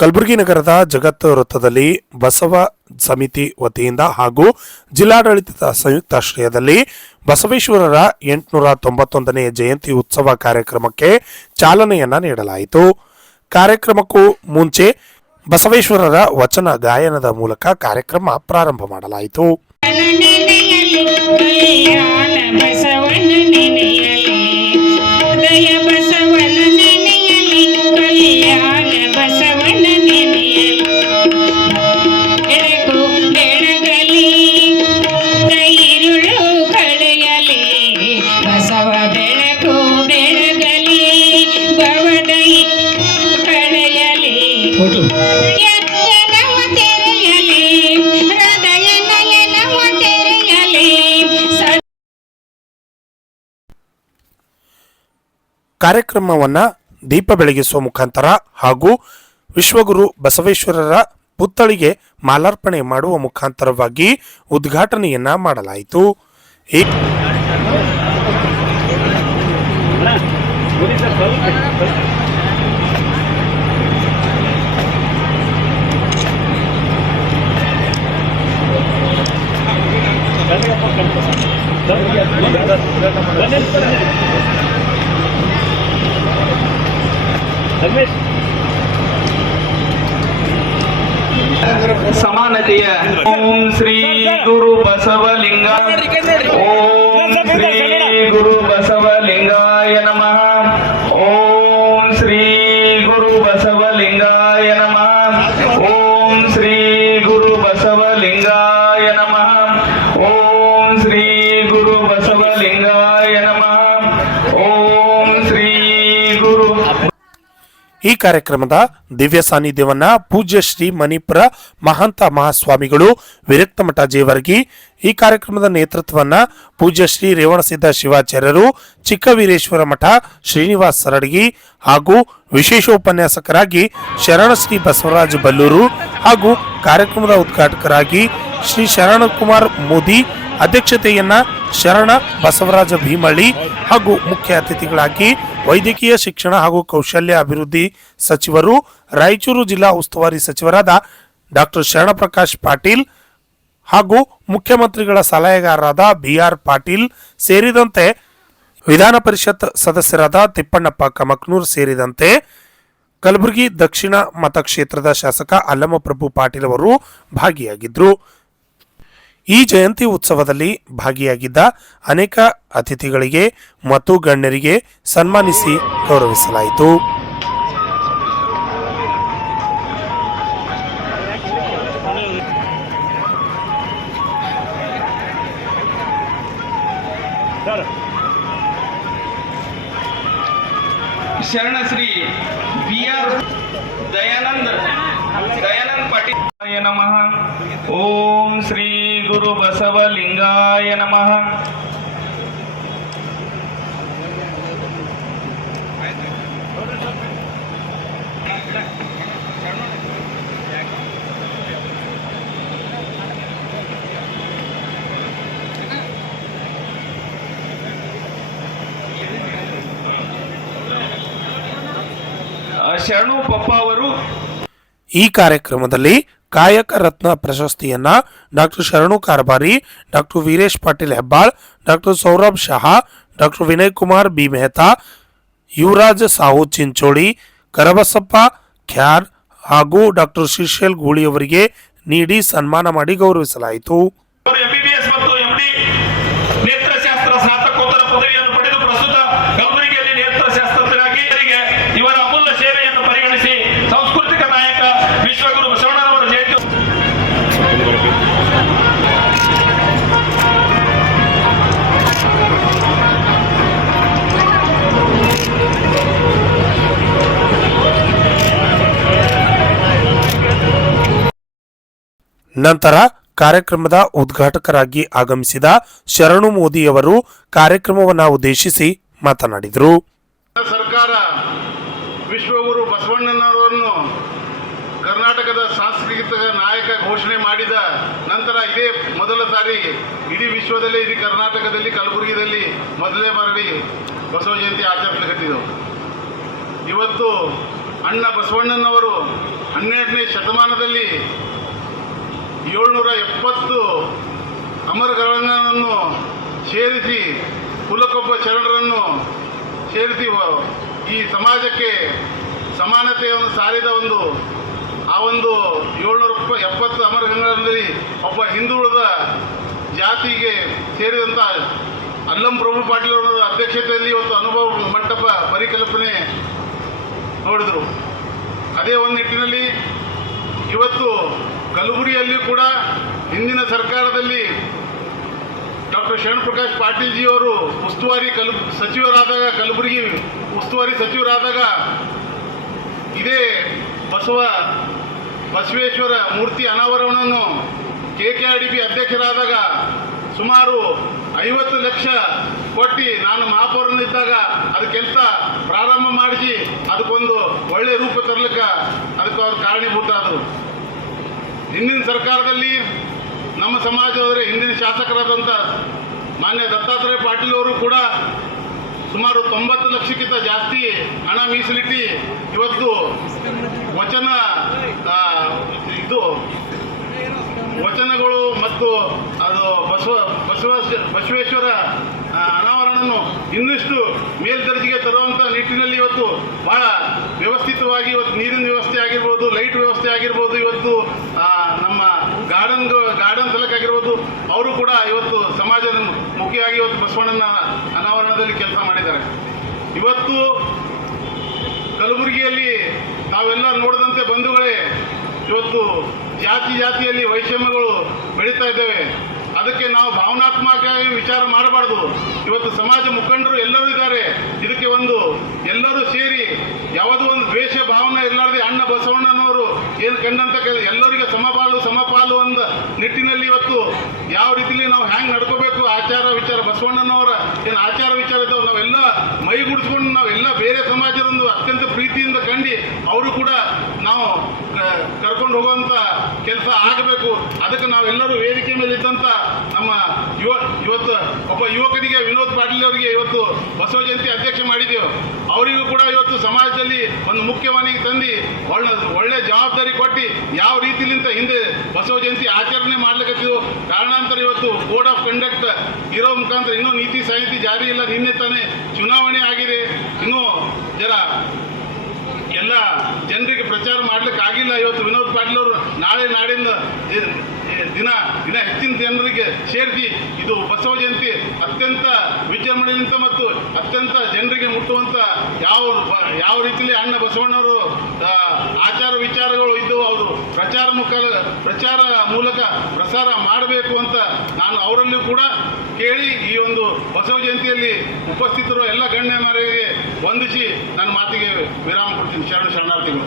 ಕಲಬುರಗಿ ನಗರದ ಜಗತ್ ವೃತ್ತದಲ್ಲಿ ಬಸವ ಸಮಿತಿ ವತಿಯಿಂದ ಹಾಗೂ ಜಿಲ್ಲಾಡಳಿತದ ಸಂಯುಕ್ತಾಶ್ರಯದಲ್ಲಿ ಬಸವೇಶ್ವರರ 891ನೇ ಜಯಂತಿ ಉತ್ಸವ ಕಾರ್ಯಕ್ರಮಕ್ಕೆ ಚಾಲನೆಯನ್ನ ನೀಡಲಾಯಿತು. ಕಾರ್ಯಕ್ರಮಕ್ಕೂ ಮುಂಚೆ ಬಸವೇಶ್ವರರ ವಚನ ಗಾಯನದ ಮೂಲಕ ಕಾರ್ಯಕ್ರಮ ಪ್ರಾರಂಭ ಮಾಡಲಾಯಿತು. ಕಾರ್ಯಕ್ರಮವನ್ನು ದೀಪ ಬೆಳಗಿಸುವ ಮುಖಾಂತರ ಹಾಗೂ ವಿಶ್ವಗುರು ಬಸವೇಶ್ವರರ ಪುತ್ಥಳಿಗೆ ಮಾಲಾರ್ಪಣೆ ಮಾಡುವ ಮುಖಾಂತರವಾಗಿ ಉದ್ಘಾಟನೆಯನ್ನ ಮಾಡಲಾಯಿತು. ಸಮಾನತೆಯ ಓಂ ಶ್ರೀ ಗುರು ಬಸವಲಿಂಗ ಓಂ ಶ್ರೀ ಗುರು ಬಸವಲಿಂಗಾಯ ನಮಃ ಓಂ ಶ್ರೀ ಗುರು ಬಸವಲಿಂಗಾಯ ನಮಃ ಓಂ ಶ್ರೀ ಗುರು ಬಸವಲಿಂಗಾಯ ನಮಃ ಓಂ ಶ್ರೀ ಗುರು ಬಸವಲಿಂಗಾಯ ನಮಃ ಓಂ ಶ್ರೀ ಗುರು. ಈ ಕಾರ್ಯಕ್ರಮದ ದಿವ್ಯ ಸಾನ್ನಿಧ್ಯವನ್ನ ಪೂಜ್ಯ ಶ್ರೀ ಮಣಿಪುರ ಮಹಾಂತ ಮಹಾಸ್ವಾಮಿಗಳು ವಿರಕ್ತಮಠ ಜೇವರ್ಗಿ, ಈ ಕಾರ್ಯಕ್ರಮದ ನೇತೃತ್ವವನ್ನ ಪೂಜ್ಯ ಶ್ರೀ ರೇವಣಸಿದ್ಧ ಶಿವಾಚಾರ್ಯರು, ಚಿಕ್ಕವೀರೇಶ್ವರ ಮಠ ಶ್ರೀನಿವಾಸ್ ಸರಡಗಿ ಹಾಗೂ ವಿಶೇಷ ಉಪನ್ಯಾಸಕರಾಗಿ ಶರಣಶ್ರೀ ಬಸವರಾಜ ಬಲ್ಲೂರು ಹಾಗೂ ಕಾರ್ಯಕ್ರಮದ ಉದ್ಘಾಟಕರಾಗಿ ಶ್ರೀ ಶರಣಕುಮಾರ್ ಮೋದಿ, ಅಧ್ಯಕ್ಷತೆಯನ್ನ ಶರಣ ಬಸವರಾಜ ಭೀಮಳ್ಳಿ ಹಾಗೂ ಮುಖ್ಯ ಅತಿಥಿಗಳಾಗಿ ವೈದ್ಯಕೀಯ ಶಿಕ್ಷಣ ಹಾಗೂ ಕೌಶಲ್ಯ ಅಭಿವೃದ್ಧಿ ಸಚಿವರು, ರಾಯಚೂರು ಜಿಲ್ಲಾ ಉಸ್ತುವಾರಿ ಸಚಿವರಾದ ಡಾಕ್ಟರ್ ಶರಣಪ್ರಕಾಶ್ ಪಾಟೀಲ್ ಹಾಗೂ ಮುಖ್ಯಮಂತ್ರಿಗಳ ಸಲಹೆಗಾರರಾದ ಬಿಆರ್ ಪಾಟೀಲ್ ಸೇರಿದಂತೆ ವಿಧಾನ ಪರಿಷತ್ ಸದಸ್ಯರಾದ ತಿಪ್ಪಣ್ಣಪ್ಪ ಕಮಕ್ನೂರ್ ಸೇರಿದಂತೆ ಕಲಬುರಗಿ ದಕ್ಷಿಣ ಮತಕ್ಷೇತ್ರದ ಶಾಸಕ ಅಲ್ಲಮಪ್ರಭು ಪಾಟೀಲ್ ಅವರು ಭಾಗಿಯಾಗಿದ್ದರು. ಈ ಜಯಂತಿ ಉತ್ಸವದಲ್ಲಿ ಭಾಗಿಯಾಗಿದ್ದ ಅನೇಕ ಅತಿಥಿಗಳಿಗೆ ಮತ್ತು ಗಣ್ಯರಿಗೆ ಸನ್ಮಾನಿಸಿ ಗೌರವಿಸಲಾಯಿತು. ಶರಣಶ್ರೀ ಬಿಆರ್ ದಯಾನಂದ ಪಾಟೀಲ್ ನಮಃ ಓಂ ಶ್ರೀ ಗುರು ಬಸವಲಿಂಗಾಯ ನಮಃ. ಶರಣು ಪಪ್ಪ ಅವರು ಈ ಕಾರ್ಯಕ್ರಮದಲ್ಲಿ ಕಾಯಕ ರತ್ನ ಪ್ರಶಸ್ತಿಯನ್ನ doctor Sharanu Karbari, doctor Veeresh Patil Hebbal, doctor Saurabh Shah, doctor Vinay Kumar B Mehta, Yuvraj Sahu Chincholi, Karabasappa Khyar ಹಾಗೂ ಡಾಕ್ಟರ್ ಶ್ರೀಶೈಲ್ ಗೂಳಿ ಅವರಿಗೆ ನೀಡಿ ಸನ್ಮಾನ ಮಾಡಿ ಗೌರವಿಸಲಾಯಿತು. ಎಂಬಿಬಿಎಸ್ ಮತ್ತು ಎಂಡಿ ನೇತ್ರಶಾಸ್ತ್ರ ಸ್ನಾತಕೋತ್ತರ ಪದವಿಯನ್ನು ಪಡೆದು ಪ್ರಸ್ತುತ ಕಲಬುರಗಿಯಲ್ಲಿ ನೇತ್ರಶಾಸ್ತ್ರಜ್ಞರಾಗಿ ಇವರ ಅಮೂಲ್ಯ ಸೇವೆಯನ್ನು ಪರಿಗಣಿಸಿ ಸಾಂಸ್ಕೃತಿಕ ನಾಯಕ ವಿಶ್ವಗುರು ಬಸವಣ್ಣನವರ ಜಯಂತಿ ನಂತರ ಕಾರ್ಯಕ್ರಮದ ಉದ್ಘಾಟಕರಾಗಿ ಆಗಮಿಸಿದ ಶರಣು ಮೋದಿಯವರು ಕಾರ್ಯಕ್ರಮವನ್ನು ಉದ್ದೇಶಿಸಿ ಮಾತನಾಡಿದರು. ಸರ್ಕಾರ ವಿಶ್ವಗುರು ಬಸವಣ್ಣನವರನ್ನು ಕರ್ನಾಟಕದ ಸಾಂಸ್ಕೃತಿಕ ನಾಯಕ ಘೋಷಣೆ ಮಾಡಿದ ನಂತರ ಇದೇ ಮೊದಲ ಸಾರಿ ಇಡೀ ವಿಶ್ವದಲ್ಲಿ, ಇಡೀ ಕರ್ನಾಟಕದಲ್ಲಿ, ಕಲಬುರಗಿಯಲ್ಲಿ ಮೊದಲನೇ ಬಾರಿ ಬಸವ ಜಯಂತಿ ಆಚರಿಸಲಿಕ್ಕತ್ತಿದ್ದೆವು. ಇವತ್ತು ಅಣ್ಣ ಬಸವಣ್ಣನವರು 12ನೇ ಶತಮಾನದಲ್ಲಿ 770 ಅಮರಗಳನ್ನು ಸೇರಿಸಿ ಕುಲಕ್ಕೊಬ್ಬ ಶರಣರನ್ನು ಸೇರಿಸಿ ಈ ಸಮಾಜಕ್ಕೆ ಸಮಾನತೆಯನ್ನು ಸಾರಿದ ಆ ಒಂದು 770 ಅಮರಗಳಲ್ಲಿ ಒಬ್ಬ ಹಿಂದುಳಿದ ಜಾತಿಗೆ ಸೇರಿದಂಥ ಅಲ್ಲಂ ಪ್ರಭು ಪಾಟೀಲ್ ಅವರ ಅಧ್ಯಕ್ಷತೆಯಲ್ಲಿ ಇವತ್ತು ಅನುಭವ ಮಂಟಪ ಪರಿಕಲ್ಪನೆ ನೋಡಿದರು. ಅದೇ ಒಂದು ನಿಟ್ಟಿನಲ್ಲಿ ಇವತ್ತು ಕಲಬುರಗಿಯಲ್ಲಿ ಕೂಡ ಹಿಂದಿನ ಸರ್ಕಾರದಲ್ಲಿ ಡಾಕ್ಟರ್ ಶರಣಪ್ರಕಾಶ್ ಪಾಟೀಲ್ಜಿಯವರು ಸಚಿವರಾದಾಗ ಕಲಬುರಗಿ ಉಸ್ತುವಾರಿ ಸಚಿವರಾದಾಗ ಇದೇ ಬಸವೇಶ್ವರ ಮೂರ್ತಿ ಅನಾವರಣವನ್ನು KKRDB ಅಧ್ಯಕ್ಷರಾದಾಗ ಸುಮಾರು 50 ಲಕ್ಷ ಕೊಟ್ಟು ನಾನು ಮಹಾಪೌರನಿದ್ದಾಗ ಅದು ಕೆಲಸ ಪ್ರಾರಂಭ ಮಾಡಿಸಿ ಅದಕ್ಕೊಂದು ಒಳ್ಳೆಯ ರೂಪ ತರಲಿಕ್ಕೆ ಅದಕ್ಕೆ ಅವ್ರು ಕಾರಣೀಭೂತ ಆದರು. ಹಿಂದಿನ ಸರ್ಕಾರದಲ್ಲಿ ನಮ್ಮ ಸಮಾಜದವರೇ ಹಿಂದಿನ ಶಾಸಕರಾದಂಥ ಮಾನ್ಯ ದತ್ತಾತ್ರೇಯ ಪಾಟೀಲ್ ಅವರು ಕೂಡ ಸುಮಾರು 90 ಲಕ್ಷಕ್ಕಿಂತ ಜಾಸ್ತಿ ಹಣ ಮೀಸಲಿಟ್ಟು ಇವತ್ತು ವಚನಗಳು ಮತ್ತು ಅದು ಬಸವೇಶ್ವರ ಅನಾವರಣವನ್ನು ಇನ್ನಷ್ಟು ಮೇಲ್ದರ್ಜೆಗೆ ತರುವಂಥ ನಿಟ್ಟಿನಲ್ಲಿ ಇವತ್ತು ಬಹಳ ವ್ಯವಸ್ಥಿತವಾಗಿ ಇವತ್ತು ನೀರಿನ ವ್ಯವಸ್ಥೆ ಆಗಿರ್ಬೋದು, ಲೈಟ್ ವ್ಯವಸ್ಥೆ ಆಗಿರ್ಬೋದು, ಇವತ್ತು ನಮ್ಮ ಗಾರ್ಡನ್ ಸಲಕ್ಕಾಗಿರ್ಬೋದು, ಅವರು ಕೂಡ ಇವತ್ತು ಸಮಾಜದ ಮುಖಿಯಾಗಿ ಇವತ್ತು ಬಸವಣ್ಣನ ಅನಾವರಣದಲ್ಲಿ ಕೆಲಸ ಮಾಡಿದ್ದಾರೆ. ಇವತ್ತು ಕಲಬುರಗಿಯಲ್ಲಿ ತಾವೆಲ್ಲ ನೋಡಿದಂತೆ ಬಂಧುಗಳೇ, ಇವತ್ತು ಜಾತಿಯಲ್ಲಿ ವೈಷಮ್ಯಗಳು ಬೆಳೀತಾ ಇದ್ದೇವೆ. ಅದಕ್ಕೆ ನಾವು ಭಾವನಾತ್ಮಕವಾಗಿ ವಿಚಾರ ಮಾಡಬಾರ್ದು. ಇವತ್ತು ಸಮಾಜ ಮುಖಂಡರು ಎಲ್ಲರೂ ಇದ್ದಾರೆ. ಇದಕ್ಕೆ ಎಲ್ಲರೂ ಸೇರಿ ಯಾವುದೋ ಒಂದು ದ್ವೇಷ ಭಾವನೆ ಇರಲಾರ್ದೆ ಅಣ್ಣ ಬಸವಣ್ಣನವರು ಏನು ಕಂಡಂತ ಎಲ್ಲರಿಗೆ ಸಮಪಾಲು ಒಂದು ನಿಟ್ಟಿನಲ್ಲಿ ಇವತ್ತು ಯಾವ ರೀತಿಯಲ್ಲಿ ನಾವು ಹ್ಯಾಂಗೆ ನಡ್ಕೋಬೇಕು, ಆಚಾರ ವಿಚಾರ ಬಸವಣ್ಣನವರ ಏನು ಆಚಾರ ವಿಚಾರ ಇದ್ದಾವೆ ನಾವೆಲ್ಲ ಮೈಗೂಡಿಸ್ಕೊಂಡು ನಾವೆಲ್ಲ ಬೇರೆ ಸಮಾಜದೊಂದು ಅತ್ಯಂತ ಪ್ರೀತಿಯಿಂದ ಕಂಡು ಅವರು ಕೂಡ ನಾವು ಕರ್ಕೊಂಡು ಹೋಗುವಂಥ ಕೆಲಸ ಆಗಬೇಕು. ಅದಕ್ಕೆ ನಾವೆಲ್ಲರೂ ವೇದಿಕೆ ಮೇಲೆ ಇದ್ದಂಥ ನಮ್ಮ ಇವತ್ತು ಒಬ್ಬ ಯುವಕನಿಗೆ ವಿನೋದ್ ಪಾಟೀಲ್ ಅವರಿಗೆ ಇವತ್ತು ಬಸವ ಜಯಂತಿ ಅಧ್ಯಕ್ಷ ಮಾಡಿದ್ದೇವೆ. ಅವರಿಗೂ ಕೂಡ ಇವತ್ತು ಸಮಾಜದಲ್ಲಿ ಒಂದು ಮುಖ್ಯವಾನಿಗೆ ತಂದು ಒಳ್ಳೆ ಜವಾಬ್ದಾರಿ ಕೊಟ್ಟು ಯಾವ ರೀತಿಲಿಂದ ಹಿಂದೆ ಬಸವ ಜಯಂತಿ ಆಚರಣೆ ಮಾಡ್ಲಿಕ್ಕೀವು. ಕಾರಣಾಂತರ ಇವತ್ತು ಕೋಡ್ ಆಫ್ ಕಂಡಕ್ಟ್ ಇರೋ ಮುಖಾಂತರ ಇನ್ನೂ ನೀತಿ ಸಂಹಿತೆ ಜಾರಿ ಇಲ್ಲ. ನಿನ್ನೆ ತಾನೇ ಚುನಾವಣೆ ಆಗಿದೆ. ಇನ್ನೂ ಎಲ್ಲ ಜನರಿಗೆ ಪ್ರಚಾರ ಮಾಡ್ಲಿಕ್ಕೆ ಆಗಿಲ್ಲ. ಇವತ್ತು ವಿನೋದ್ ಪಾಟೀಲ್ ಅವರು ನಾಳೆ ನಾಡಿಂದ ದಿನ ಹೆಚ್ಚಿನ ಜನರಿಗೆ ಸೇರಿಸಿ ಇದು ಬಸವ ಜಯಂತಿ ಅತ್ಯಂತ ವಿಜೃಂಭಣೆಯಿಂದ ಮತ್ತು ಅತ್ಯಂತ ಜನರಿಗೆ ಮುಟ್ಟುವಂಥ ಯಾವ ರೀತಿಯಲ್ಲಿ ಅಣ್ಣ ಬಸವಣ್ಣವರು ಆಚಾರ ವಿಚಾರಗಳು ಇದ್ದು ಅವರು ಪ್ರಚಾರ ಮೂಲಕ ಪ್ರಸಾರ ಮಾಡಬೇಕು ಅಂತ ನಾನು ಅವರಲ್ಲೂ ಕೂಡ ಕೇಳಿ ಈ ಒಂದು ಬಸವ ಜಯಂತಿಯಲ್ಲಿ ಉಪಸ್ಥಿತರು ಎಲ್ಲ ಗಣ್ಯಮಾನ್ಯರಿಗೆ ವಂದಿಸಿ ನನ್ನ ಮಾತಿಗೆ ವಿರಾಮ ಕೊಡ್ತೀನಿ. ಶರಣಾರ್ಥಿಗಳು.